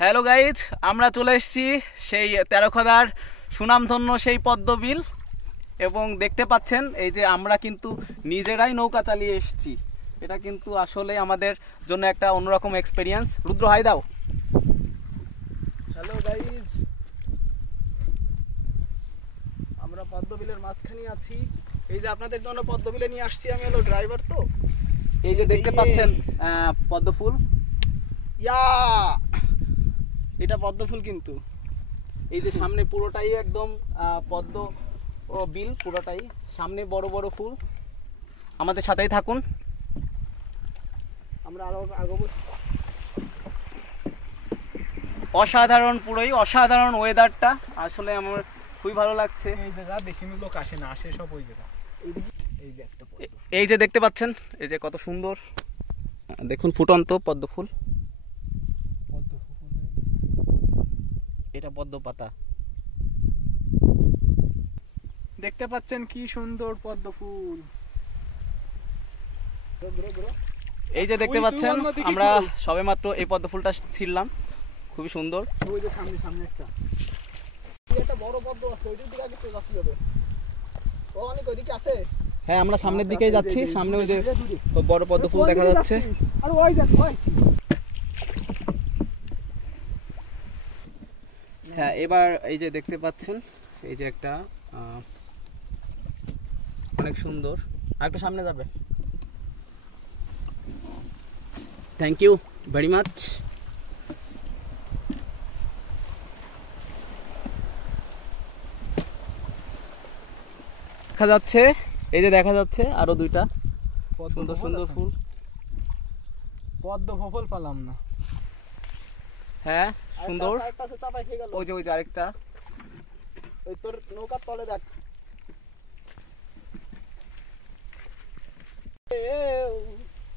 Hello guys, আমরা চলে এসেছি সেই তেরোখাদার সুনামধন্য সেই পদ্মবিল। এবং দেখতে পাচ্ছেন এই যে আমরা কিন্তু নিজেরাই নৌকা চালিয়ে এসেছি। এটা কিন্তু আসলে আমাদের জন্য একটা অন্যরকম এক্সপেরিয়েন্স। রুদ্র, হাই দাও। হ্যালো গাইজ, আমরা পদ্মবিলের মাঝখানে আছি। এই যে আপনাদের জন্য পদ্মবিলে নিয়ে আসছি, আমি হলো ড্রাইভার। তো এই যে দেখতে পাচ্ছেন পদ্মফুল, ইয়া এটা পদ্মফুল। কিন্তু এই যে সামনে পুরোটাই একদম পদ্ম ও বিল, পুরোটাই সামনে বড় বড় ফুল। আমাদের সাথেই থাকুন, আমরা আরো আগাবো। অসাধারণ, পুরোই অসাধারণ ওয়েদারটা। আসলে আমার খুবই ভালো লাগছে। এই জায়গা বেশি লোক আসে না, আসে সব ওই জায়গা। এই যে একটা এই যে দেখতে পাচ্ছেন, এই যে কত সুন্দর, দেখুন ফুটন্ত পদ্ম ফুল। এটা পদ্ম পাতা, দেখতে পাচ্ছেন কি সুন্দর পদ্ম ফুল। এই যে দেখতে পাচ্ছেন আমরা সবেমাত্র এই পদ্ম ফুলটা ছিঁড়লাম, খুবই সুন্দর। ওই যে সামনে সামনে একটা বড় পদ্ম আছে, ওইটার দিকে আগে যাচ্ছি যাবে। ও অনেক ওইদিকে আছে। হ্যাঁ, আমরা সামনের দিকেই যাচ্ছি। সামনে ওই যে বড় পদ্ম ফুল দেখা যাচ্ছে। আর ওই যাচ্ছে। হ্যাঁ, এবার এই যে দেখতে পাচ্ছেন এই যে একটা অনেক সুন্দর। আরেকটু সামনে যাবে। Thank you very much. দেখা যাচ্ছে, এই যে দেখা যাচ্ছে আরো দুইটা সুন্দর সুন্দর ফুল। পদ্ম ফল পেলাম না। হ্যাঁ, সুন্দর। ওই যে আরেকটা, ওই তোর নৌকার তলে দেখ।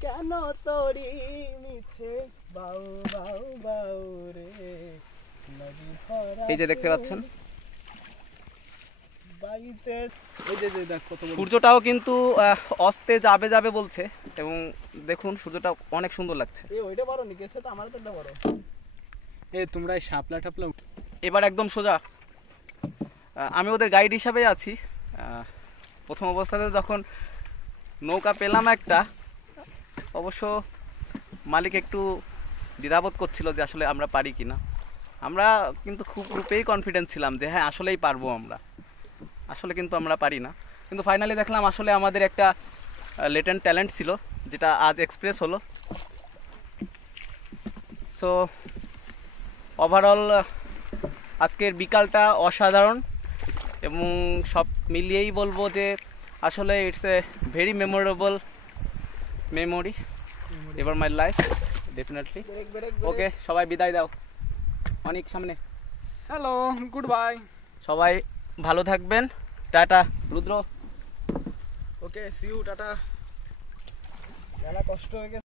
কেন তোরি মিছে বাউ বাউ বাউ রে। এই যে দেখতে পাচ্ছেন কত সূর্যটাও কিন্তু অস্তে যাবে যাবে বলছে। এবং দেখুন সূর্যটা অনেক সুন্দর লাগছে। ওইটা বড় নি গেছে তো, আমার তো বড়। তোমরা শাপলা টাপলা। এবার একদম সোজা। আমি ওদের গাইড হিসাবে আছি। প্রথম অবস্থাতে যখন নৌকা পেলাম একটা, অবশ্য মালিক একটু দ্বিধাবোধ করছিল যে আসলে আমরা পারি কিনা। আমরা কিন্তু খুব রূপেই কনফিডেন্স ছিলাম যে হ্যাঁ আসলেই পারবো আমরা। আসলে কিন্তু আমরা পারি না। কিন্তু ফাইনালি দেখলাম আসলে আমাদের একটা লেটেন্ট ট্যালেন্ট ছিল, যেটা আজ এক্সপ্রেস হলো। সো ওভারঅল আজকের বিকালটা অসাধারণ। এবং সব মিলিয়েই বলবো যে আসলে it's a very memorable memory ever my life, definitely. Okay, সবাই বিদায় দাও। অনেক সামনে। Hello, good bye. সবাই ভালো থাকবেন। Tata. Rudra, okay, see you, tata. মেলা কষ্ট হয়ে গেছে।